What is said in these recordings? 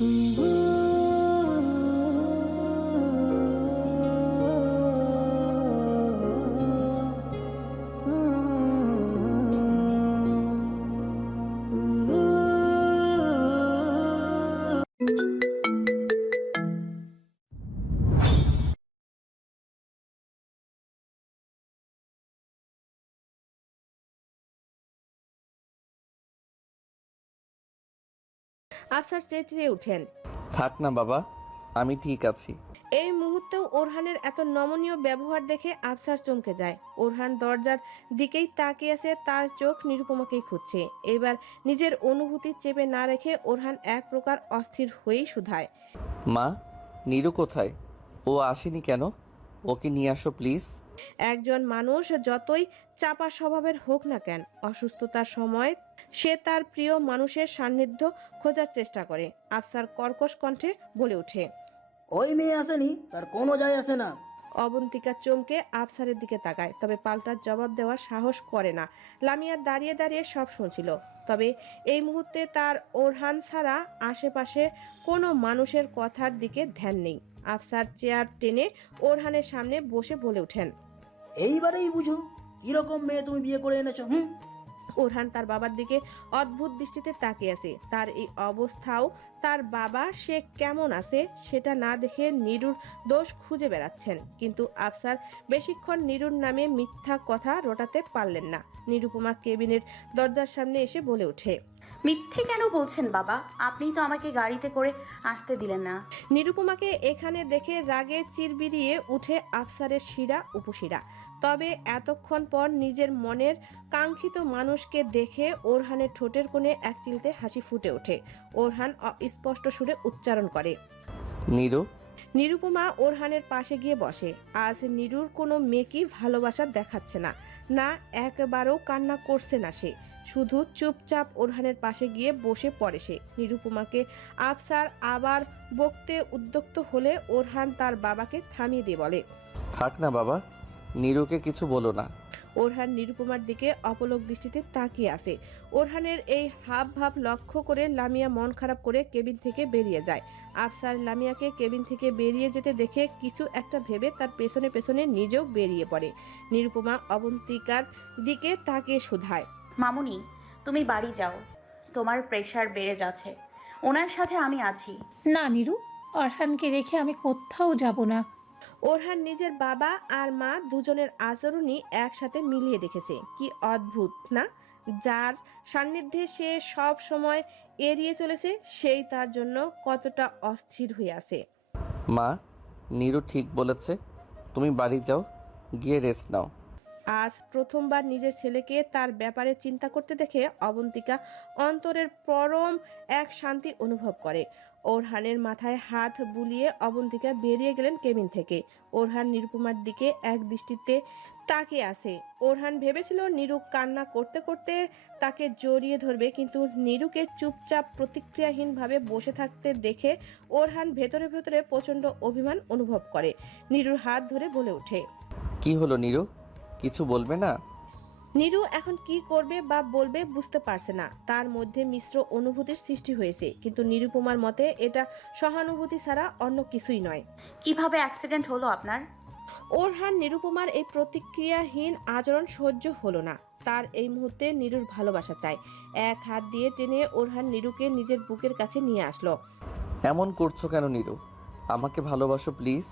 Mm-hmm. Afsar চেঁচিয়ে উঠেন। থাক না বাবা আমি ঠিক আছি। এই মুহূর্তেও ওরহানের এত নমনীয় ব্যবহার দেখে আফসার চমকে যায়। ওরহান দরজার দিকেই তাকিয়ে আছে তার চোখ নিরুপমাকেই খুঁজছে। এবার নিজের অনুভূতি চেপে না রেখে ওরহান এক প্রকার অস্থির হয়েই শুধায়। মা নীরু কোথায়? ও আসেনি কেন? ওকে নিয়ে আসো প্লিজ। একজন মানুষ যতই চাপা স্বভাবের হোক না কেন অসুস্থতার সময় সে তার প্রিয় মানুষের সান্নিধ্য খোঁজার চেষ্টা করে। আফসার কর্কশ কণ্ঠে বলে ওঠে ওই মেয়ে আসেনি তার কোনো যায় আসে না। অবন্তিকা চমকে আফসারের দিকে তাকায় তবে পাল্টার জবাব দেওয়ার সাহস করে না। লামিয়া দাঁড়িয়ে দাঁড়িয়ে সব শুনছিল তবে এই মুহূর্তে তার ওরহান ছাড়া আশেপাশে কোনো মানুষের কথার দিকে ধ্যান নেই। আফসার চেয়ার টেনে ওরহানের সামনে বসে বলে ওঠেন এইবারেই বুঝো কীরকম মেয়ে তুমি বিয়ে করে এনেছো হুম? ওরহান তার বাবার দিকে অদ্ভুত দৃষ্টিতে তাকিয়ে আছে। তার এই অবস্থাও তার বাবা সে কেমন আছে সেটা না দেখে নিরুর দোষ খুঁজে বেড়াচ্ছেন। কিন্তু আফসার বেশিক্ষণ নিরুর নামে মিথ্যা কথা রটাতে পারলেন না। নিরুপমা কেবিনের দরজার সামনে এসে বলে ওঠে মিথ্যে কেন বলছেন বাবা? আপনি তো আমাকে গাড়িতে করে আসতে দিলেন না। নিরুপমাকে এখানে দেখে রাগে চিরবিরিয়ে উঠে আফসারের শিরা উপশিরা। তবে এতক্ষণ পর নিজের মনের কাঙ্ক্ষিত মানুষকে দেখে ওরহানের ঠোঁটের কোণে এক চিলতে হাসি ফুটে ওঠে। ওরহান স্পষ্ট সুরে উচ্চারণ করে। নীরু? নিরুপমা ওরহানের পাশে গিয়ে বসে। আজ নিরুর কোনো মেয়েকেই ভালোবাসা দেখাচ্ছে না। না একবারও কান্না করছে না সে। শুধু চুপচাপ ওরহানের পাশে গিয়ে বসে পড়ে সে। নিরুপমাকে আফসার আবার বকতে উদ্যক্ত হলে ওরহান তার বাবাকে থামিয়ে দিয়ে বলে থাক না বাবা নীরুকে কিছু বলো না। ওরহান নিরুপমার দিকে অপলক দৃষ্টিতে তাকিয়ে আছে। ওরহানের এই হাব ভাব লক্ষ্য করে লামিয়া মন খারাপ করে কেবিন থেকে বেরিয়ে যায়। আফসার লামিয়াকে কেবিন থেকে বেরিয়ে যেতে দেখে কিছু একটা ভেবে তার পেছনে পেছনে নিজেও বেরিয়ে পড়ে। নিরুপমা অবন্তিকার দিকে তাকিয়ে শুধায়। মামুনি তুমি বাড়ি যাও। তোমার প্রেশার বেড়ে যাচ্ছে। ওনার সাথে আমি আছি। না নিরু অরহানকে রেখে আমি কোথাও যাব না। ওরহান নিজের বাবা আর মা দুজনের আচরণই একসাথে মিলিয়ে দেখেছে। কি অদ্ভুত, না? যার সান্নিধ্যে সে সব সময় এড়িয়ে চলেছে, সেই তার জন্য কতটা অস্থির হয়ে আছে। মা, নীরু ঠিক বলেছে। তুমি বাড়ি যাও, গিয়ে রেস্ট নাও। আজ প্রথমবার নিজের ছেলেকে তার ব্যাপারে চিন্তা করতে দেখে অবন্তিকা অন্তরের পরম এক শান্তি অনুভব করে। ওরহানের মাথায় হাত বুলিয়ে অবন্তিকা বেরিয়ে গেলেন কেবিন থেকে। ওরহান নিরুপমার দিকে এক দৃষ্টিতে তাকে আছে। ওরহান ভেবেছিল নিরু কান্না করতে করতে তাকে জড়িয়ে ধরবে, কিন্তু নিরুকে চুপচাপ প্রতিক্রিয়াহীনভাবে বসে থাকতে দেখে ওরহান ভেতরে ভেতরে প্রচণ্ড অভিমান অনুভব করে। নিরুর হাত ধরে বলে ওঠে, কি হলো নীরু? কিছু বলবে না? নিরু এখন কি করবে বা বলবে বুঝতে পারছে না। তার মধ্যে মিশ্র অনুভূতির সৃষ্টি হয়েছে কিন্তু নিরুপমার মতে এটা সহানুভূতি ছাড়া অন্য কিছুই নয়। কীভাবে অ্যাক্সিডেন্ট হলো আপনার? ওরহান নিরুপমার এই প্রতিক্রিয়াহীন আচরণ সহ্য হলো না। তার এই মুহূর্তে নিরুর ভালোবাসা চায় এক হাত দিয়ে টেনে ওরহান নিরুকে নিজের বুকের কাছে নিয়ে আসলো। এমন করছ কেন নিরু? আমাকে ভালোবাসো প্লিজ।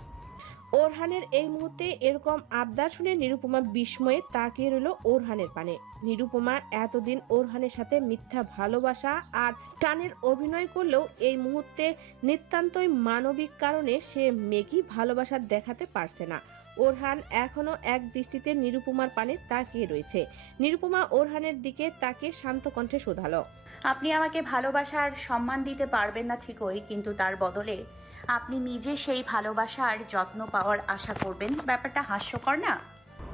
ওরহানের এই মুহূর্তে এরকম আবদার শুনে নিরুপমা বিস্ময়ে তাকিয়ে রইল ওরহানের পানে। নিরুপমা এতদিন ওরহানের সাথে মিথ্যা ভালোবাসা আর টানের অভিনয় করলেও এই মুহূর্তে নিতান্তই মানবিক কারণে সে মেকি ভালোবাসা দেখাতে পারছে না। ওরহান এখনও এক দৃষ্টিতে নিরুপমার পানে তাকিয়ে রয়েছে। নিরুপমা ওরহানের দিকে তাকিয়ে শান্ত কণ্ঠে শোধালো। আপনি আমাকে ভালোবাসা আর সম্মান দিতে পারবেন না ঠিকই কিন্তু তার বদলে আপনি নিজে সেই ভালোবাসা আর যত্ন পাওয়ার আশা করবেন। ব্যাপারটা হাস্যকর না?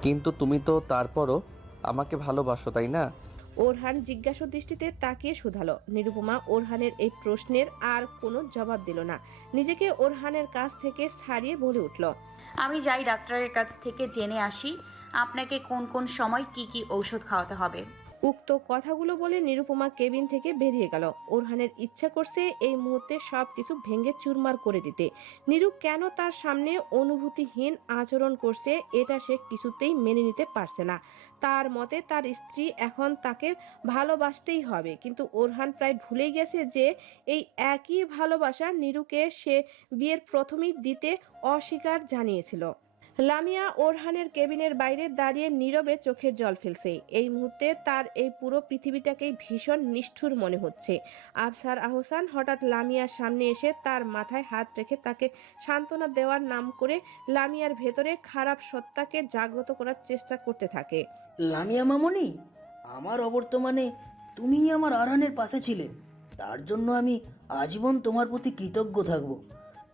কিন্তু তুমি তো তারপরও আমাকে ভালোবাসো তাই না? ওরহান জিজ্ঞাসা দৃষ্টিতে তাকিয়ে শুধালো। নিরুপমা ওরহানের এই প্রশ্নের আর কোনো জবাব দিল না। নিজেকে ওরহানের কাছ থেকে ছাড়িয়ে বলে উঠল আমি যাই ডাক্তারের কাছ থেকে জেনে আসি আপনাকে কোন কোন সময় কি কি ঔষধ খাওয়াতে হবে। উক্ত কথাগুলো বলে নিরুপমা কেবিন থেকে বেরিয়ে গেল। ওরহানের ইচ্ছা করছে এই মুহূর্তে সব কিছু ভেঙে চুরমার করে দিতে। নিরু কেন তার সামনে অনুভূতিহীন আচরণ করছে এটা সে কিছুতেই মেনে নিতে পারছে না। তার মতে তার স্ত্রী এখন তাকে ভালোবাসতেই হবে, কিন্তু ওরহান প্রায় ভুলেই গেছে যে এই একই ভালোবাসা নিরুকে সে বিয়ের প্রথমেই দিতে অস্বীকার জানিয়েছিল। লামিয়া ওরহানের কেবিনের বাইরে দাঁড়িয়ে নীরবে চোখের জল ফেলছে। এই মুহূর্তে তার এই পুরো পৃথিবীটাকেই ভীষণ নিষ্ঠুর মনে হচ্ছে। আফসার আহসান হঠাৎ লামিয়ার সামনে এসে তার মাথায় হাত রেখে তাকে সান্ত্বনা দেওয়ার নাম করে লামিয়ার ভেতরে খারাপ সত্তাকে জাগ্রত করার চেষ্টা করতে থাকে। লামিয়া মামনি, আমার অবর্তমানে তুমিই আমার আরহানের পাশে ছিলে। তার জন্য আমি আজীবন তোমার প্রতি কৃতজ্ঞ থাকব।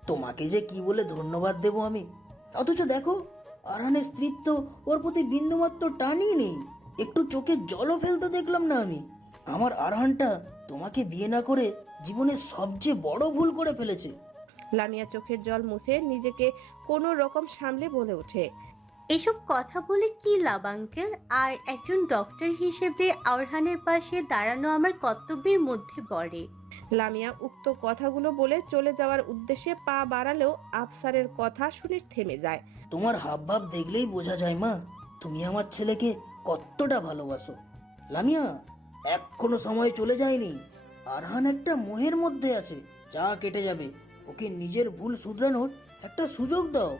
তোমাকে যে কি বলে ধন্যবাদ দেব আমি অথচ দেখো আরহানের স্ত্রীত্ব ওর প্রতি বিন্দুমাত্র টানই নেই। একটু চোখে জলও ফেলতে দেখলাম না আমি। আমার আরহানটা তোমাকে বিয়ে না করে জীবনের সবচেয়ে বড় ভুল করে ফেলেছে। লামিয়া চোখের জল মুছে নিজেকে কোনো রকম সামলে বলে ওঠে। এসব কথা বলে কি লাভ আঙ্কেল? আর একজন ডক্টর হিসেবে আরহানের পাশে দাঁড়ানো আমার কর্তব্যের মধ্যে পড়ে। লামিয়া উক্ত কথাগুলো বলে চলে যাওয়ার উদ্দেশ্যে পা বাড়ালেও আফসারের কথা শুনে থেমে যায়। তোমার হাবভাব দেখলেই বোঝা যায় মা, তুমি আমার ছেলেকে কতটা ভালোবাসো। লামিয়া, এখনও সময় চলে যায়নি। আরহান একটা মোহের মধ্যে আছে, যা কেটে যাবে। ওকে নিজের ভুল শুধরানোর একটা সুযোগ দাও।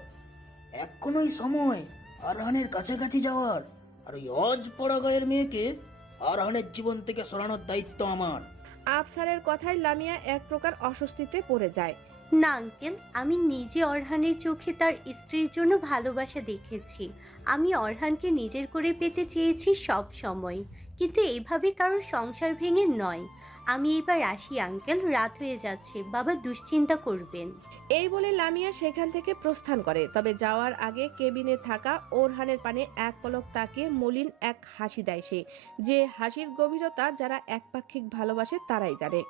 এখনোই সময় আরহানের কাছাকাছি যাওয়ার। আর ওই অজ পড়া গায়ের মেয়েকে আরহানের জীবন থেকে সরানোর দায়িত্ব আমার। আফসারের কথায় লামিয়া এক প্রকার অস্বস্তিতে পড়ে যায়। না, আঙ্কেল, আমি নিজে অরহানের চোখে তার স্ত্রীর জন্য ভালোবাসা দেখেছি। আমি অরহানকে নিজের করে পেতে চেয়েছি সব সময়। কিন্তু এভাবে কারোর সংসার ভেঙে নয়। আমি এবার আসি, আঙ্কেল, রাত হয়ে যাচ্ছে, বাবা দুশ্চিন্তা করবেন। এই বলে লামিয়া সেখান থেকে প্রস্থান করে। তবে যাওয়ার আগে কেবিনে থাকা ওরহানের পানে এক পলক তাকিয়ে মলিন এক হাসি দেয় সে। যে হাসির গভীরতা যারা একপাক্ষিক ভালোবাসে তারাই জানে।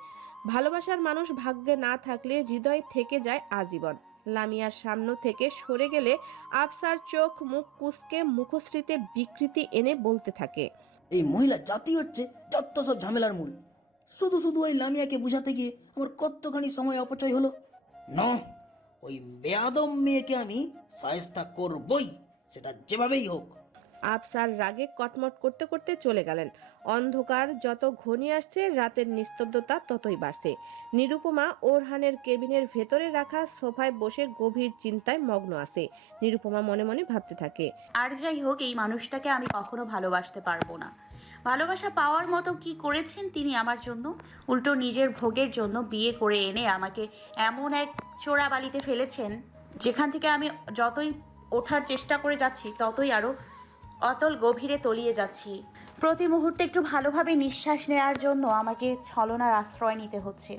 ভালোবাসার মানুষ ভাগ্যে না থাকলে হৃদয় থেকে যায় আজীবন। লামিয়ার সামনে থেকে সরে গেলে আফসার চোখ মুখ কুসকে মুখশ্রীতে বিকৃতি এনে বলতে থাকে। এই মহিলা জাতি হচ্ছে যত সব ঝামেলার মূল। শুধু শুধু ওই লামিয়াকে বুঝাতে গিয়ে আমার কতখানি সময় অপচয় হলো? না ওই বেয়াদম মেয়েকে আমি সায়স্তা করবই সেটা যেভাবেই হোক। আফসার রাগে কটমট করতে করতে চলে গেলেন। অন্ধকার যত ঘনিয়ে আসছে রাতের নিস্তব্ধতা ততই বাড়ছে। নিরুপমা ওরহানের কেবিনের ভেতরে রাখা সোফায় বসে গভীর চিন্তায় মগ্ন আছে। নিরুপমা মনে মনে ভাবতে থাকে আর যাই হোক এই মানুষটাকে আমি কখনো ভালোবাসতে পারব না। ভালোবাসা পাওয়ার মতো কি করেছেন তিনি আমার জন্য? উল্টো নিজের ভোগের জন্য বিয়ে করে এনে আমাকে এমন এক চোরাবালিতে ফেলেছেন, যেখান থেকে আমি যতই ওঠার চেষ্টা করে যাচ্ছি, ততই আরও অতল গভীরে তলিয়ে যাচ্ছি। প্রতি মুহূর্তে একটু ভালোভাবে নিঃশ্বাস নেওয়ার জন্য আমাকে ছলনার আশ্রয় নিতে হচ্ছে।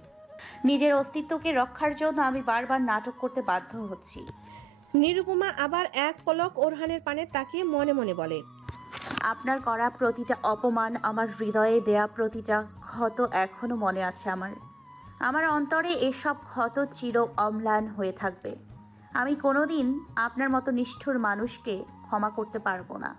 নিজের অস্তিত্বকে রক্ষার জন্য আমি বারবার নাটক করতে বাধ্য হচ্ছি। নিরুপমা আবার এক পলক ওরহানের পানে তাকিয়ে মনে মনে বলে আপনার করা প্রতিটা অপমান আমার হৃদয়ে দেয়া প্রতিটা ক্ষত এখনও মনে আছে আমার। আমার অন্তরে এসব ক্ষত চির অম্লান হয়ে থাকবে। আমি কোনোদিন আপনার মতো নিষ্ঠুর মানুষকে ক্ষমা করতে পারব না।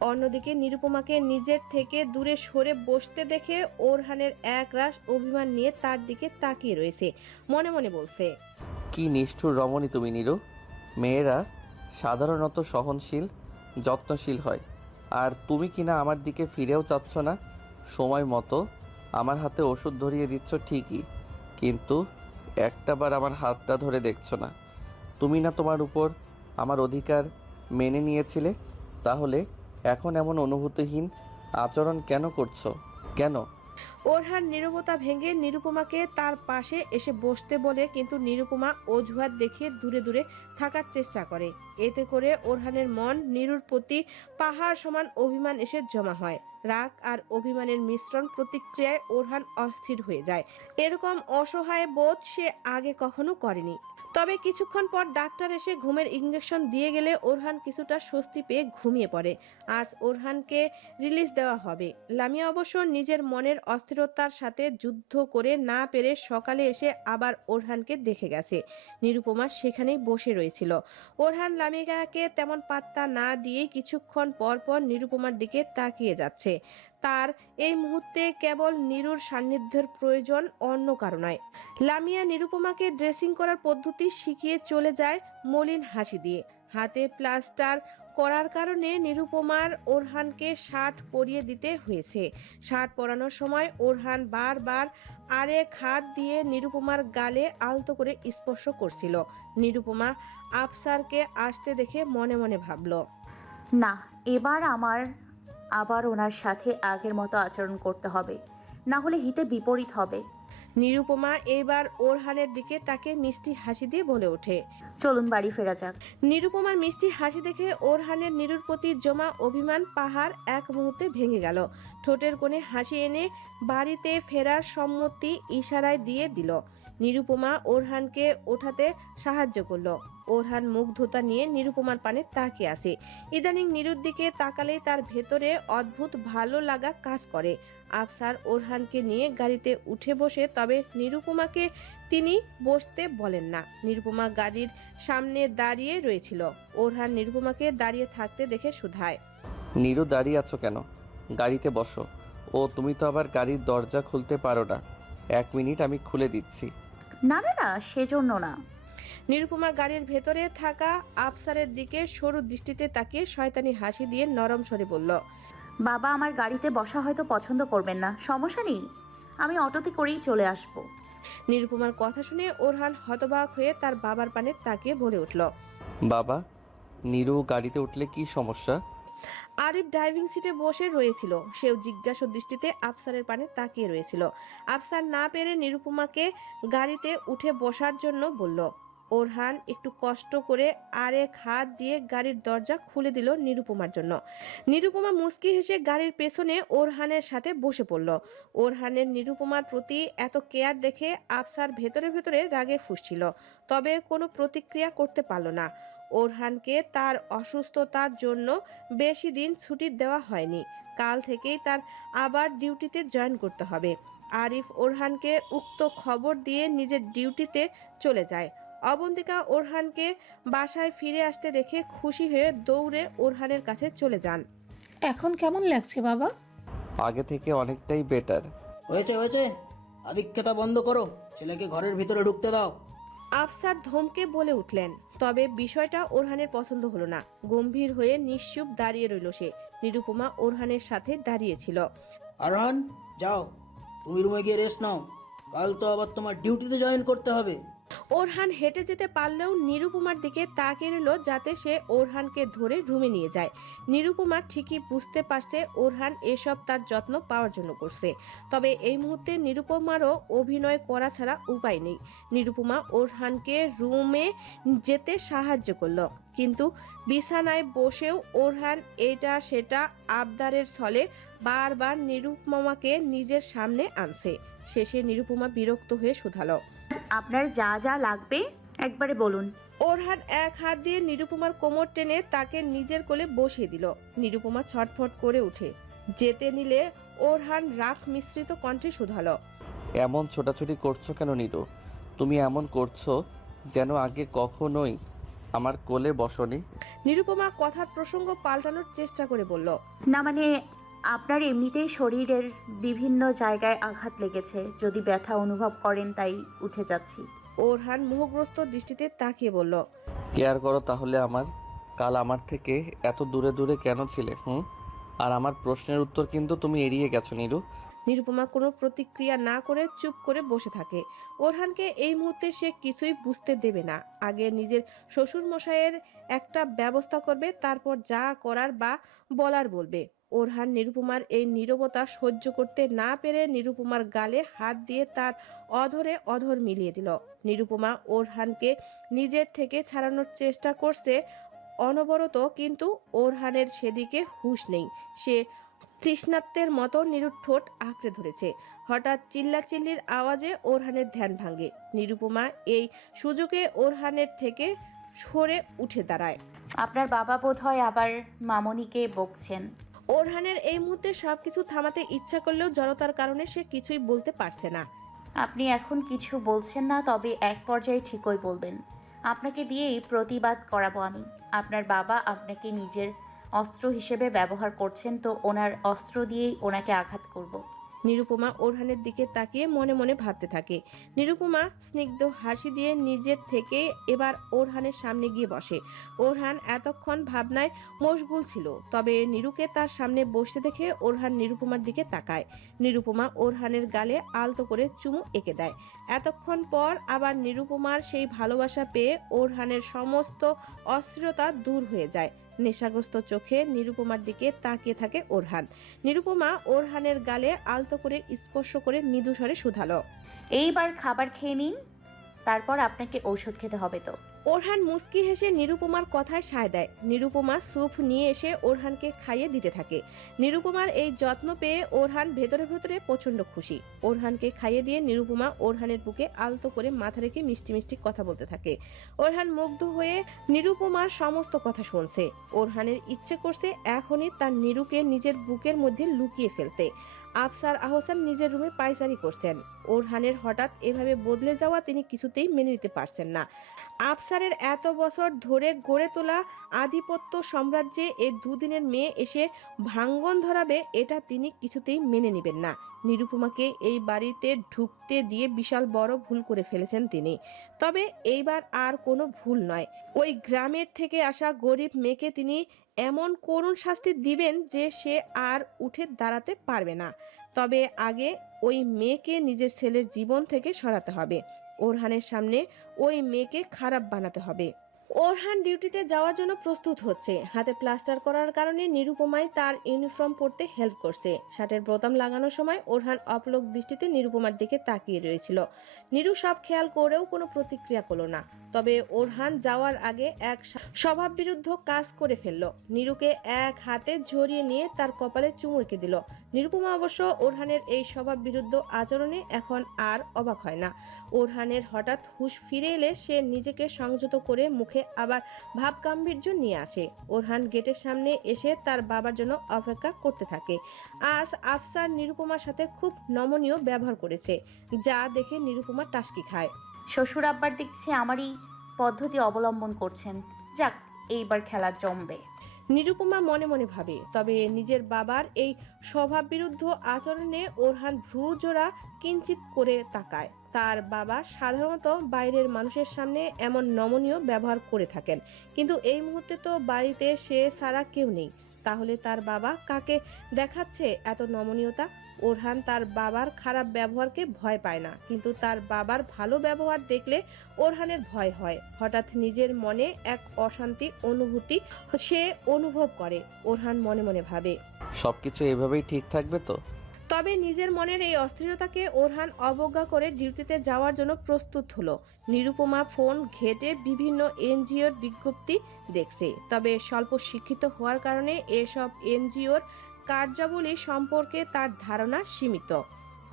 অন্যদিকে নিরুপমাকে নিজের থেকে দূরে সরে বসতে দেখে ওরহানের এক রাশ অভিমান নিয়ে তার দিকে তাকিয়ে রয়েছে। মনে মনে বলছে কি নিষ্ঠুর রমণী তুমি নিরু। মেয়েরা সাধারণত সহনশীল যত্নশীল হয়। আর তুমি কিনা আমার দিকে ফিরেও চাচ্ছ না? সময় মতো আমার হাতে ওষুধ ধরিয়ে দিচ্ছ ঠিকই, কিন্তু একটাবার আমার হাতটা ধরে দেখছ না। তুমি না তোমার উপর আমার অধিকার মেনে নিয়েছিলে? তাহলে এখন এমন অনুভূতিহীন আচরণ কেন করছ? কেন? ওরহান নীরবতা ভেঙে নিরুপমাকে তার পাশে এসে বসতে বলে, কিন্তু নিরুপমা অজুহাত দেখিয়ে দূরে দূরে থাকার চেষ্টা করে। এতে করে ওরহানের মন নিরুর প্রতি পাহাড় সমান অভিমান এসে জমা হয়। রাগ আর অভিমানের মিশ্রণ প্রতিক্রিয়ায় ওরহান অস্থির হয়ে যায়। এরকম অসহায় বোধ সে আগে কখনো করেনি। তবে কিছুক্ষণ পর ডাক্তার এসে ঘুমের ইঞ্জেকশন দিয়ে গেলে ওরহান কিছুটা স্বস্তি পেয়ে ঘুমিয়ে পড়ে। আজ ওরহানকে রিলিজ দেওয়া হবে। লামিয়া অবশ্য নিজের মনের অস্থিরতার সাথে যুদ্ধ করে না পেরে সকালে এসে আবার ওরহানকে দেখে গেছে। নিরুপমা সেখানেই বসে রয়েছিল। ওরহান লামিয়াকে তেমন পাত্তা না দিয়ে কিছুক্ষণ পর পর নিরুপমার দিকে তাকিয়ে যাচ্ছে। তার এই মুহূর্তে কেবল নিরুর সান্নিধ্যের প্রয়োজন অন্য কারও নয় লামিয়া নিরুপমাকে ড্রেসিং করার পদ্ধতি শিখিয়ে চলে যায় মলিন হাসি দিয়ে। হাতে প্লাস্টার করার কারণে নিরুপমার ওরহানকে শার্ট পরিয়ে দিতে হয়েছে। শার্ট পরানোর সময় ওরহান বারবার আরেক হাত দিয়ে নিরুপমার গালে আলতো করে স্পর্শ করছিল। নিরুপমা আফসারকে আসতে দেখে মনে মনে ভাবলো, না, এবার আমার আবার ওনার সাথে আগের মতো আচরণ করতে হবে। না হলে হিতে বিপরীত হবে। নিরুপমা এইবার ওরহানের দিকে তাকে মিষ্টি হাসি দিয়ে বলে ওঠে। চলুন বাড়ি ফেরা যাক। নিরুপমার মিষ্টি হাসি দেখে ওর ওরহানের নিরুর প্রতি জমা অভিমান পাহাড় এক মুহূর্তে ভেঙে গেল। ঠোঁটের কোণে হাসি এনে বাড়িতে ফেরার সম্মতি ইশারায় দিয়ে দিল। নিরুপমা ওরহানকে ওঠাতে সাহায্য করল। ওরহান মুগ্ধতা নিয়ে নিরুপমার পানে তাকিয়ে আসে ইদানিং নিরুর দিকে তাকালেই তার ভেতরে অদ্ভুত ভালো লাগা কাজ করে। আফসার ওরহানকে নিয়ে গাড়িতে উঠে বসে তবে নিরুপমাকে তিনি বসতে বলেন না। নিরুপমা গাড়ির সামনে দাঁড়িয়ে রয়েছিল। ওরহান নিরুপমাকে দাঁড়িয়ে থাকতে দেখে শুধায় নিরু দাঁড়িয়ে আছো কেন? গাড়িতে বসো। ও তুমি তো আবার গাড়ির দরজা খুলতে পারো না। এক মিনিট আমি খুলে দিচ্ছি। না না না সেজন্য না। নিরুপমা গাড়ির ভেতরে থাকা আফসারের দিকে সরু দৃষ্টিতে তাকিয়ে শয়তানি হাসি দিয়ে নরম স্বরে বলল বাবা আমার গাড়িতে বসা হয়তো পছন্দ করবেন না। সমস্যা নেই। আমি অটোতে করেই চলে আসব। নিরুপমার কথা শুনে ওরহান হতবাক হয়ে তার বাবার পানে তাকিয়ে বলে উঠল বাবা নিরু গাড়িতে উঠলে কি সমস্যা? আরিফ ড্রাইভিং সিটে বসে রয়েছিল। সেও জিজ্ঞাসা দৃষ্টিতে আফসারের পানে তাকিয়ে রয়েছিল। আফসার না পেরে নিরুপমাকে গাড়িতে উঠে বসার জন্য বলল ওরহান একটু কষ্ট করে আরেক হাত দিয়ে গাড়ির দরজা খুলে দিল নিরুপমার জন্য। নিরুপমা মুচকি হেসে গাড়ির পেছনে ওরহানের সাথে বসে পড়ল। ওরহানের নিরুপমার প্রতি এত কেয়ার দেখে আফসার ভেতরে ভেতরে রাগে ফুসছিল, তবে কোনো প্রতিক্রিয়া করতে পারল না। ওরহানকে তার অসুস্থতার জন্য বেশি দিন ছুটি দেওয়া হয়নি। কাল থেকেই তার আবার ডিউটিতে জয়েন করতে হবে। আরিফ ওরহানকে উক্ত খবর দিয়ে নিজের ডিউটিতে চলে যায়। অবন্তিকা ওরহানকে বাসায় ফিরে আসতে দেখে খুশি হয়ে দৌড়ে ওরহানের কাছে চলে যান। এখন কেমন লাগছে বাবা? আগে থেকে অনেকটাই বেটার হয়েছে হয়েছে। আদিক্ষেতা বন্ধ করো। ছেলেকে ঘরের ভিতরে ঢুকতে দাও। আফসার ধমকে বলে উঠলেন তবে বিষয়টা ওরহানের পছন্দ হলো না। গম্ভীর হয়ে নিশ্চুপ দাঁড়িয়ে রইল সে। নিরুপমা ওরহানের সাথে দাঁড়িয়েছিল। আরহান যাও। তুমি রুমে গিয়ে রেস্ট নাও। কাল তো আবার তোমার ডিউটিতে জয়েন করতে হবে। ওরহান হেঁটে যেতে পারলেও নিরুপমার দিকে তাক রইল যাতে সে ওরহানকে ধরে রুমে নিয়ে যায়। নিরুপমা ঠিকই বুঝতে পারছে ওরহান এসব তার যত্ন পাওয়ার জন্য করছে। তবে এই মুহূর্তে নিরুপমারও অভিনয় করা ছাড়া উপায় নেই। নিরুপমা ওরহানকে রুমে যেতে সাহায্য করল। কিন্তু বিছানায় বসেও ওরহান এটা সেটা আবদারের ছলে বারবার নিরুপমাকে নিজের সামনে আনছে। শেষে নিরুপমা বিরক্ত হয়ে শুধালো। আপনার যা যা লাগবে একবারে বলুন। ওরহান এক হাত দিয়ে নিরুপমার কোমর টেনে তাকে নিজের কোলে বসিয়ে দিল। নিরুপমা ছটফট করে উঠে। যেতে নিলে ওরহান রাগ মিশ্রিত কণ্ঠে শুধালো। এমন ছোটাছুটি করছ কেন নিরু? তুমি এমন করছ যেন আগে কখনোই আমার কোলে বসনি। নিরুপমা কথার প্রসঙ্গ পাল্টানোর চেষ্টা করে বলল। না মানে আপনার এমনিতেই শরীরের বিভিন্ন জায়গায় আঘাত লেগেছে। যদি ব্যথা অনুভব করেন তাই উঠে যাচ্ছি। ওরহান মোহগ্রস্ত দৃষ্টিতে তাকিয়ে বলল কেয়ার করো তাহলে আমার? কাল আমার থেকে এত দূরে দূরে কেন ছিলে হুম? আর আমার প্রশ্নের উত্তর কিন্তু তুমি এড়িয়ে গেছো নিরু। নিরুপমা কোনো প্রতিক্রিয়া না করে চুপ করে বসে থাকে। ওরহানকে এই মুহূর্তে সে কিছুই বুঝতে দেবে না। আগে নিজের শ্বশুর মশাইয়ের একটা ব্যবস্থা করবে, তারপর যা করার বা বলার বলবে। ওরহান নিরুপমার এই নীরবতা সহ্য করতে না পেরে নিরুপমার গালে হাত দিয়ে তার অধরে অধর মিলিয়ে দিল। নিরুপমা ওরহানকে নিজের থেকে ছাড়ানোর চেষ্টা করছে অনবরত, কিন্তু ওরহানের সেদিকে হুঁশ নেই। সে তৃষ্ণাত্মের মতো নিরুর ঠোঁট আঁকড়ে ধরেছে। হঠাৎ চিল্লাচিল্লির আওয়াজে ওরহানের ধ্যান ভাঙে। নিরুপমা এই সুযোগে ওরহানের থেকে সরে উঠে দাঁড়ায়। আপনার বাবা বোধ হয় আবার মামনিকে বকছেন। ওরহানের এই মুহূর্তে সবকিছু থামাতে ইচ্ছা করলেও জড়তার কারণে সে কিছুই বলতে পারছে না। আপনি এখন কিছু বলছেন না তবে এক পর্যায়ে ঠিকই বলবেন। আপনাকে দিয়েই প্রতিবাদ করাবো আমি। আপনার বাবা আপনাকে নিজের অস্ত্র হিসেবে ব্যবহার করছেন, তো ওনার অস্ত্র দিয়েই ওনাকে আঘাত করব। নিরুপমা ওরহানের দিকে তাকিয়ে মনে মনে ভাবতে থাকে। নিরুপমা স্নিগ্ধ হাসি দিয়ে নিজের থেকে এবার ওরহানের সামনে গিয়ে বসে। ওরহান এতক্ষণ ভাবনায় মশগুল ছিল, তবে নিরুকে তার সামনে বসতে দেখে ওরহান নিরুপমার দিকে তাকায়। নিরুপমা ওরহানের গালে আলতো করে চুমু এঁকে দেয়। এতক্ষণ পর আবার নিরুপমার সেই ভালোবাসা পেয়ে ওরহানের সমস্ত অস্থিরতা দূর হয়ে যায়। নেশাগ্রস্ত চোখে নিরুপমার দিকে তাকিয়ে থাকে ওরহান। নিরুপমা ওরহানের গালে আলতো করে স্পর্শ করে মৃদু স্বরে শুধালো। এইবার খাবার খেয়ে নিন, তারপর আপনাকে ঔষধ খেতে হবে তো। ওরহান মুস্কি হেসে নিরুপমার কথায় সায় দেয়। নিরুপমা স্যুপ নিয়ে এসে ওরহানকে খাইয়ে দিতে থাকে। নিরুপমার এই যত্ন পেয়ে ওরহান ভেতরে ভেতরে প্রচণ্ড খুশি। ওরহানকে খাইয়ে দিয়ে নিরুপমা ওরহানের বুকে আলতো করে মাথা রেখে মিষ্টি মিষ্টি কথা বলতে থাকে। ওরহান মুগ্ধ হয়ে নিরুপমার সমস্ত কথা শুনছে। ওরহানের ইচ্ছে করছে এখনই তার নিরুকে নিজের বুকের মধ্যে লুকিয়ে ফেলতে। আফসার আহসান নিজের রুমে পায়চারি করছেন। ওরহানের হঠাৎ এভাবে বদলে যাওয়া তিনি কিছুতেই মেনে নিতে পারছেন না। আফসারের এত বছর ধরে গড়ে তোলা আধিপত্য সাম্রাজ্যে এই দুদিনের মেয়ে এসে ভাঙ্গন ধরাবে, এটা তিনি কিছুতেই মেনে নেবেন না। নিরুপমাকে এই বাড়িতে ঢুকতে দিয়ে বিশাল বড় ভুল করে ফেলেছেন তিনি। তবে এইবার আর কোনো ভুল নয়। ওই গ্রামের থেকে আসা গরিব মেয়েকে তিনি এমন করুণ শাস্তি দিবেন যে সে আর উঠে দাঁড়াতে পারবে না। তবে আগে ওই মেয়েকে নিজের ছেলের জীবন থেকে সরাতে হবে। ওরহানের সামনে ওই মেয়েকে খারাপ বানাতে হবে। ওরহান ডিউটিতে যাওয়ার জন্য প্রস্তুত হচ্ছে। হাতে প্লাস্টার করার কারণে নিরুপমায় তার ইউনিফর্ম পরতে হেল্প করছে। শার্টের বোতাম লাগানোর সময় ওরহান অপলক দৃষ্টিতে নিরুপমার দিকে তাকিয়ে রয়েছিল। নিরু সব খেয়াল করেও কোনো প্রতিক্রিয়া করল না। তবে ওরহান যাওয়ার আগে এক স্বভাব বিরুদ্ধ কাজ করে ফেলল। নিরুকে এক হাতে জড়িয়ে নিয়ে তার কপালে চুমু এঁকে দিল। নিরুপমা অবশ্য ওরহানের এই স্বভাব বিরুদ্ধ আচরণে এখন আর অবাক হয় না। ওরহানের হঠাৎ হুশ ফিরে এলে সে নিজেকে সংযত করে মুখে আবার ভাব গাম্ভীর্য নিয়ে আসে। ওরহান গেটের সামনে এসে তার বাবার জন্য অপেক্ষা করতে থাকে। আজ আফসার নিরুপমার সাথে খুব নমনীয় ব্যবহার করেছে, যা দেখে নিরুপমা টাসকি খায়। শ্বশুর আব্বার দেখছি আমারই পদ্ধতি অবলম্বন করছেন। যাক, এইবার খেলা জমবে। নিরুপমা মনে মনে ভাবে, তবে নিজের বাবার এই স্বভাব বিরুদ্ধ আচরণে ওরহান ভ্রু জোড়া কিঞ্চিত করে তাকায়। তার বাবা সাধারণত বাইরের মানুষের সামনে এমন নমনীয় ব্যবহার করে থাকেন, কিন্তু এই মুহূর্তে তো বাড়িতে সে সারা কেউ নেই। তাহলে তার বাবা কাকে দেখাচ্ছে এত নমনীয়তা? ওরহান তার বাবার খারাপ ব্যবহারকে ভয় পায় না কিন্তু তার বাবার ভালো ব্যবহার দেখলে ওরহানের ভয় হয়। হঠাৎ নিজের মনে এক অশান্তি অনুভূতি সে অনুভব করে ওরহান মনে মনে ভাবে। সবকিছু এভাবেই ঠিক থাকবে তো? তবে নিজের মনের এই অস্থিরতাকে ওরহান অবজ্ঞা করে ডিউটিতে যাওয়ার জন্য প্রস্তুত হলো। নিরুপমা ফোন ঘেটে বিভিন্ন এনজিওর বিজ্ঞপ্তি দেখছে তবে স্বল্প শিক্ষিত হওয়ার কারণে এসব এনজিওর কার্যাবলী সম্পর্কে তার ধারণা সীমিত।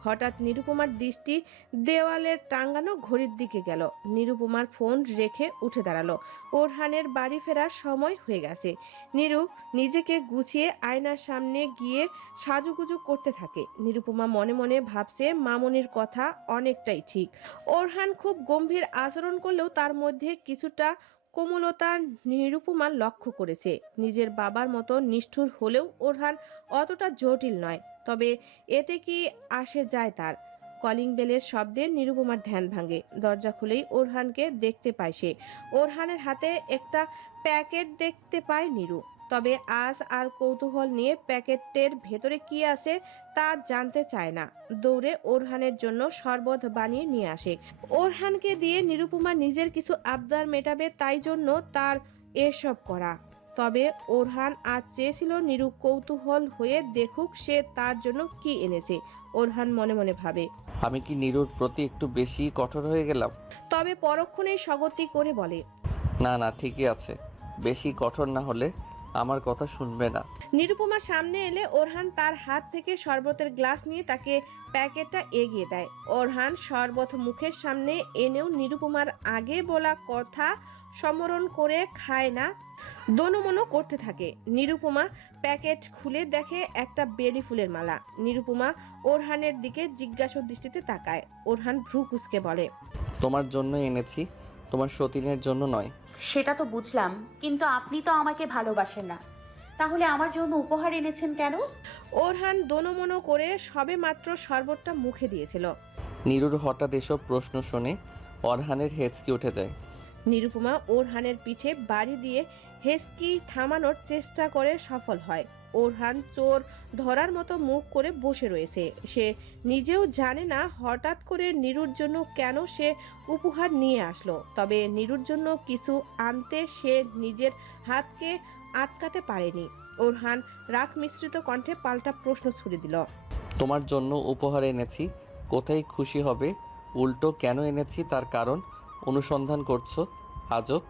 হঠাৎ নিরুপমার দৃষ্টি দেওয়ালের টাঙ্গানো ঘড়ির দিকে গেল। নিরুপমার ফোন রেখে উঠে দাঁড়াল। ওরহানের বাড়ি ফেরার সময় হয়ে গেছে। নিরু নিজেকে গুছিয়ে আয়নার সামনে গিয়ে সাজুগুজু করতে থাকে। নিরুপমা মনে মনে ভাবছে মামনির কথা অনেকটাই ঠিক। ওরহান খুব গম্ভীর আচরণ করলেও তার মধ্যে কিছুটা কোমলতা নিরুপমা লক্ষ্য করেছে। নিজের বাবার মতো নিষ্ঠুর হলেও ওরহান অতটা জটিল নয়, তবে এতে কি আসে যায় তার? কলিং বেলের শব্দে নিরুপমার ধ্যান ভাঙে। দরজা খুলেই ওরহানকে দেখতে পায় সে। ওরহানের হাতে একটা প্যাকেট দেখতে পায় নিরু। তবে আজ আর কৌতূহল নিয়ে প্যাকেটের ভেতরে কি আছে তা জানতে চায় না। দৌড়ে ওরহানের জন্য শরবত বানিয়ে নিয়ে আসে। ওরহানকে দিয়ে নিরুপমা নিজের কিছু আবদার মেটাবে তাই জন্য তার এসব করা। তবে ওরহান আজ চেয়েছিল নিরু কৌতূহল হয়ে দেখুক সে তার জন্য কি এনেছে ওরহান মনে মনে ভাবে। আমি কি নিরুর প্রতি একটু বেশি কঠোর হয়ে গেলাম? তবে পরক্ষণেই স্বগতি করে বলে। না না ঠিকই আছে। বেশি কঠোর না হলে আমার কথা শুনবে না। নিরুপমা সামনে এলে ওরহান তার হাত থেকে শরবতের গ্লাস নিয়ে তাকে প্যাকেটটা এগিয়ে দেয়। ওরহান শরবত মুখের সামনে এনেও নিরুপমার আগে বলা কথা সমরণ করে খায় না দনমনো করতে থাকে। নিরুপমা প্যাকেট খুলে দেখে একটা বেলি ফুলের মালা। নিরুপমা ওরহানের দিকে জিজ্ঞাসা দৃষ্টিতে তাকায়। ওরহান ভ্রু কুচকে বলে তোমার জন্য এনেছি তোমার সতীনের জন্য নয়। সেটা তো বুঝলাম কিন্তু আপনি তো আমাকে ভালোবাসেন না। তাহলে আমার জন্য উপহার এনেছেন কেন? ওরহান দোনমনো করে সবে মাত্র শরবতটা মুখে দিয়েছিল। নিরুর হঠাৎ এসব প্রশ্ন শুনে অরহানের হেঁচকি উঠে যায়। নিরুপমা ওরহানের পিঠে বাড়ি দিয়ে হেসকি থামানোর চেষ্টা করে সফল হয়। ওরহান চোর ধরার মতো মুখ করে বসে রয়েছে। সে নিজেও জানে না হঠাৎ করে নিরুর জন্য কেন সে উপহার নিয়ে আসলো। তবে নিরুর জন্য কিছু আনতে সে নিজের হাতকে আটকাতে পারেনি। ওরহান রাগ মিশ্রিত কণ্ঠে পাল্টা প্রশ্ন ছুড়ে দিল। তোমার জন্য উপহার এনেছি, কোথায় খুশি হবে? উল্টো কেন এনেছি তার কারণ? অনুসন্ধান করছ? আজব